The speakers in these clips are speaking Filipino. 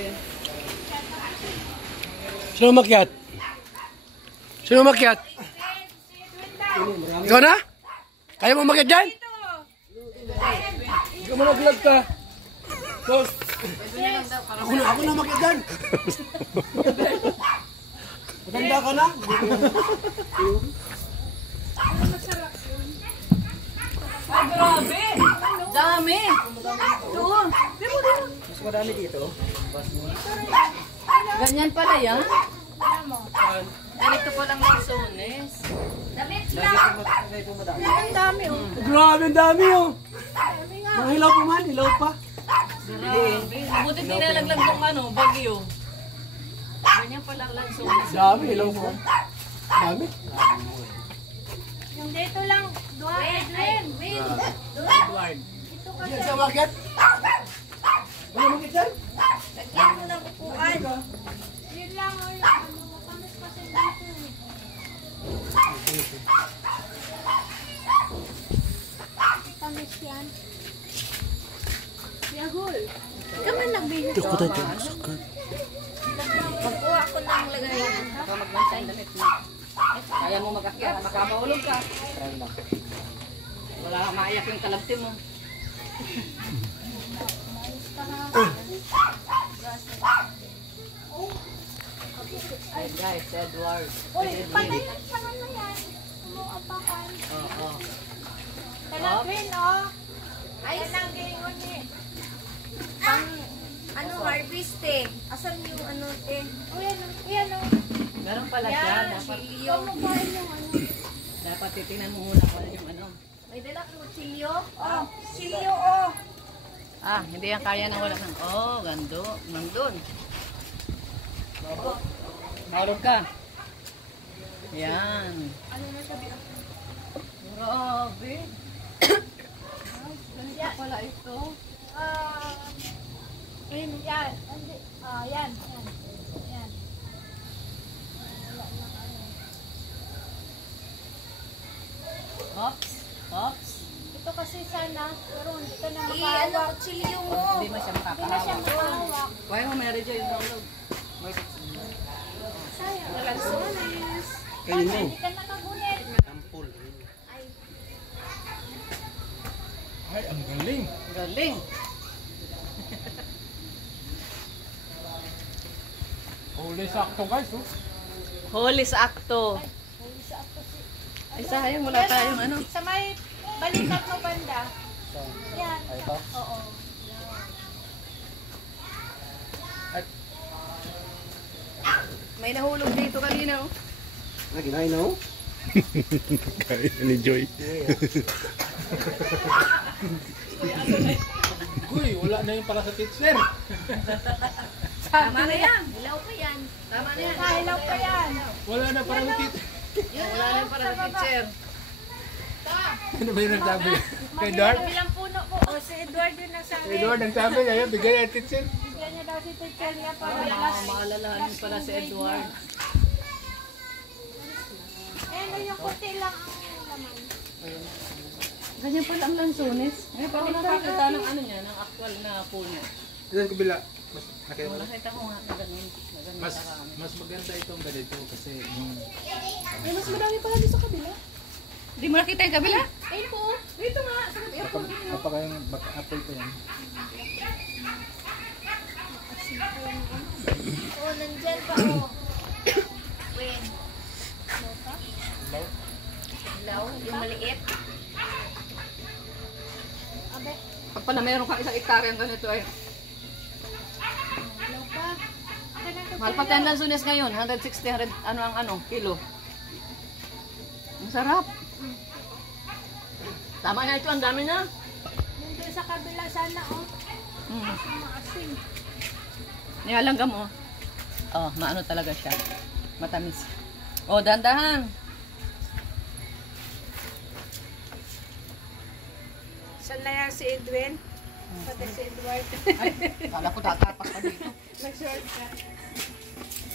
din. Sino umakyat? Sino umakyat? Ikaw na? Kaya mo umakyat dyan? Ikaw mo nag-vlog ka. Boss. Ako na umakyat dyan. Maganda ka na? Ay, grabe! Dami! Doon! Mas madami dito. Ganyan pala yan? Ganito po lang ng Sones. Damit lang! Ang dami oh. Grabe, ang dami oh. Mga hilaw pa man, hilaw pa. Grabe. Buti nilalaglag ng ano, bagyo. Ganyan pala lang Sones. Dami, hilaw pa. Dami. Yung dito lang, Edwin. Edward. Ito kasi. Diyan sa umakyat. Wala umakyat dyan? Lagyan mo ng upuan. Yun lang, o yung ano, matamis kasi dito eh. Tamis yan. Yahul. Ikaw man nagbihis. Ito ko tayo sakit. Magkuha ko ng lagayan. Baka magbantay damit mo. Kaya mo mag-akyat, makapahulog ka. Wala kang maiyak yung kalabti mo. Ay guys, Edward. Uy, patay lang sa ano yan. Umuapakan. Oo. Talagin, oh. Ayun ang gingon eh. Pang, ano, harvest eh. Asan yung ano eh? Uy, ano, Meron pala siya. yan, Dapat, chilio. Ano yung ano? dapat titingnan mo muna kung ano yung ano. May dala ko chilio? Oh, chilio, oh. Ah, hindi yan kaya na wala ng... Oh, gando. Nandun. Marog ka. Yan. Ano na sabi? Grabe. Ganito pala ito. Yan. Yan. Yan. Yan. Hops. Hops. Ito kasi sana, pero hindi ka na Ano, makahawak. Chilio mo. Hindi mo siya Hindi na siya makakahawak. makahawak. Kaya mo may radyo yung download. Sayang. Walang Kainin mo. Hindi ka na magunit. Tampol. Ay, Ay, ang galing. Galing. Huli sakto guys oh. Holy sa akto. huli sa ako si... Ay, sayang wala tayong ano. Sa may balikat mo banda. Yan. Ito? Oo. May nahulog dito kanina oh. Kinain na oh. Kaya ni Joy. Uy, wala na yung para sa teacher. Tama na yan. Ilaw pa yan. Tama na yan. Kahilaw pa yan. Wala na para sa teacher. Wala na yung para sa teacher. Ano ba yung nagsabi? Kay Dart? Bilang puno ko. O, si Edward yung nagsabi. Kay Dart nagsabi niya, bigay na teacher. Bigyan niya daw si teacher niya para Maalalahanin pala si Edward. ano yung kunti lang ang laman. Ganyan pala ang lansones. Ay, parang nakakita ng ano niya, ng actual na puno. Diyan kabila. Mas, nakita mo? Nakita ko nga na ganun. Mas maganda itong ganito kasi yung... Ay, mas marami pala dito sa kabila. Hindi mo nakita yung kabila? Ay po. Dito nga, sa airport. Kapag yung apple ko yan. Oo, nandyan pa o. When? Ilaw pa? Ilaw? Yung maliit? Abe, Pag pala meron kang isang hektarya ganito ay. ilaw pa. Mahal pa tayo ng lansones ngayon. 160, ano ang ano, kilo. Ang sarap. Tama na ito, ang dami na. Nandun sa kabila sana o. Maasin. Nihalangga mo. Oh, maano talaga siya. Matamis. Oh, dandahan. Saan na yan si Edwin? Pati si Edward. Ay, kala ko tatapak ka dito. Nag-short ka.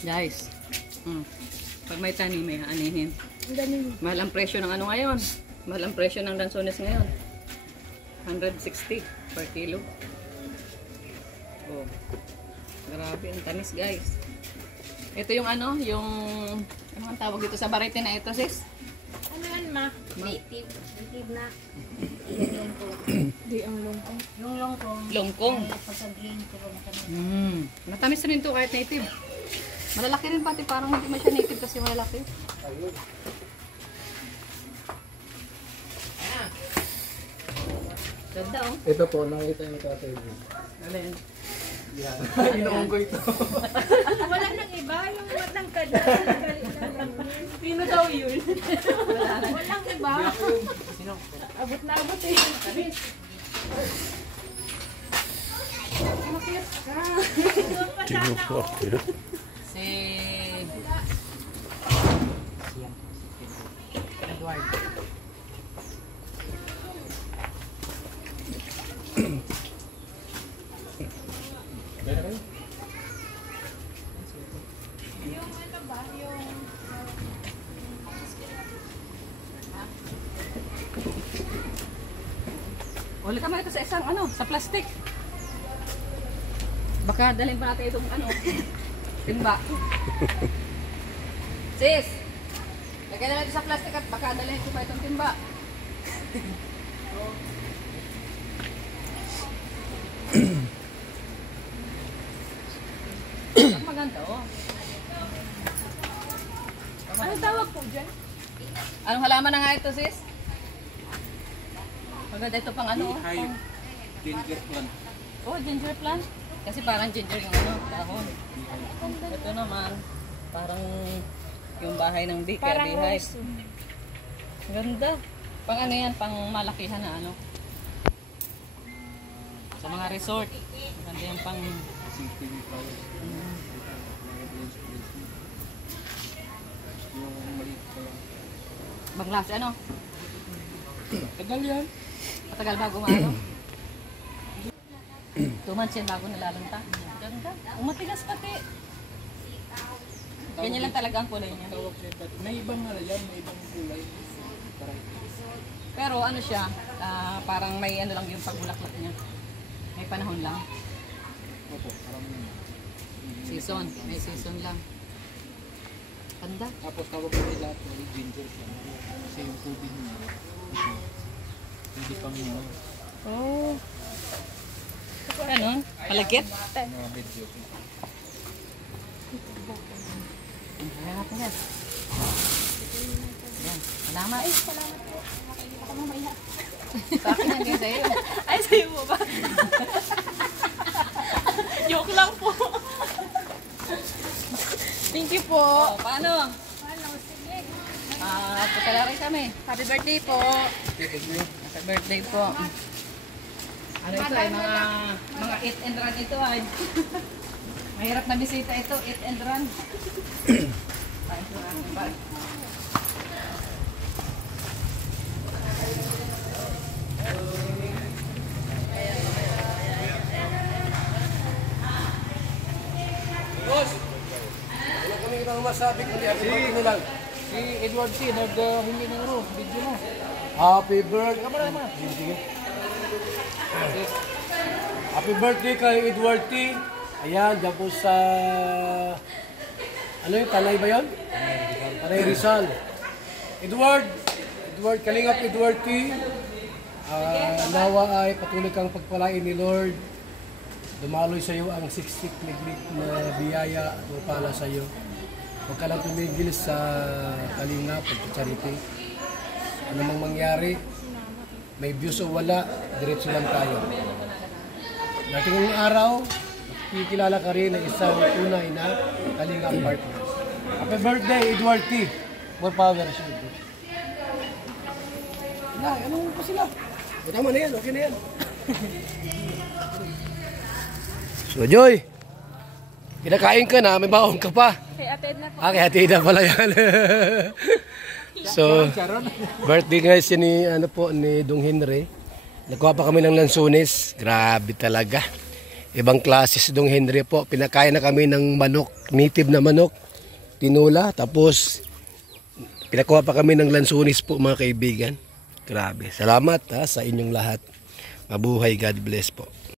Guys, pag may tanim, may anihin. Ang galing. Mahal ang presyo ng ano ngayon. Mahal ang presyo ng lansones ngayon. 160 per kilo. Oh. Grabe, ang tamis guys. Ito yung ano ang tawag dito sa variety na ito, sis? Ano yan, ma? Native. Native na. Di ang longkong. Yung longkong. Longkong. Pagka-green, pero matamis. Matamis rin to kahit native. Malalaki rin pati, parang hindi man siya native kasi malalaki. Ganda oh. Ito po, nakita yung tatay mo. Ano yan? Yan. Inoong ko ito. Wala nang iba, yung matangkad na. Sino daw yun? Walang iba. Sino? Abot na abot eh. Doon pa sana oh. Si Edward. Yung ano ba, yung... Ulit naman ito sa isang sa plastic. Baka dalhin pa natin itong timba. Sis! Lagyan na natin sa plastic at baka dalhin ko pa itong timba. Maganda oh. Ano tawag po dyan? Anong halaman na nga ito, sis? Maganda ito pang Hive. Ginger plant. Oh, ginger plant. Kasi parang ginger yung dahon. Ito naman, parang yung bahay ng Parang beehive. rose. Ganda. Pang yan, pang malakihan na sa mga resort. Ganda yung pang... CCTV flowers. Yung maliit pa lang. Banglase, Tagal yan. Matagal bago maano? 2 months yan bago nalalanta. Ganda. Umatigas pati. Ganyan lang talaga ang kulay niya. Tawag niya ito. May ibang yan, may ibang kulay. Pero siya, parang may lang yung pagbulaklak niya. May panahon lang. Opo, parang Season. May season lang. Ganda. tapos tawag nila ito, ginger siya. Kasi yung tubig niya. Hindi pang Oh. Ano? Palagkit? mga medyo. Ayan natin yan. Ayan. Salamat. Ay, salamat po. Ako mamaya. Sa akin yan din sa'yo. Ay, sa'yo mo ba? Joke lang po. Thank you po. Oh, paano? Ano, sige. Pagkalari kami. Happy birthday po. Happy birthday po. Ano ito ay mga eat and run ito ay. Mahirap na bisita ito, eat and run. Kain po natin ba? Boss! Wala kami ibang masabi kundi happy birthday na lang. Si Edward T. Hindi na video mo. Happy birthday. Kamara naman. Sige. Happy birthday kay Edward T. Ayan, dyan po sa... Ano yung Tanay ba yun? Tanay Rizal. Edward, Kalingap Edward T. Nawa ay patuloy kang pagpalain ni Lord. Dumaloy sa iyo ang siksik liglig na biyaya at upala sa iyo. Huwag ka lang tumigil sa Kalingap at charity. Ano mang mangyari, may views o wala, diretso lang tayo. Dating ng araw, kikilala ka rin ng isang tunay na Kalingap partner. Happy birthday, Edward T. More power sa iyo. Ano pa sila? Tama na yan, okay na yan. So Joy, kinakain ka na, may baon ka pa. Kay Ate Edna po. Kay Ate Edna pala yan. So, birthday guys yan ni Dong Henry. Nagkuha pa kami ng lansunis. Grabe talaga. Ibang klase si Dong Henry po. Pinakain na kami ng manok, native na manok. Tinula, tapos pinakuha pa kami ng lansunis po mga kaibigan. Grabe. Salamat sa inyong lahat. Mabuhay, God bless po.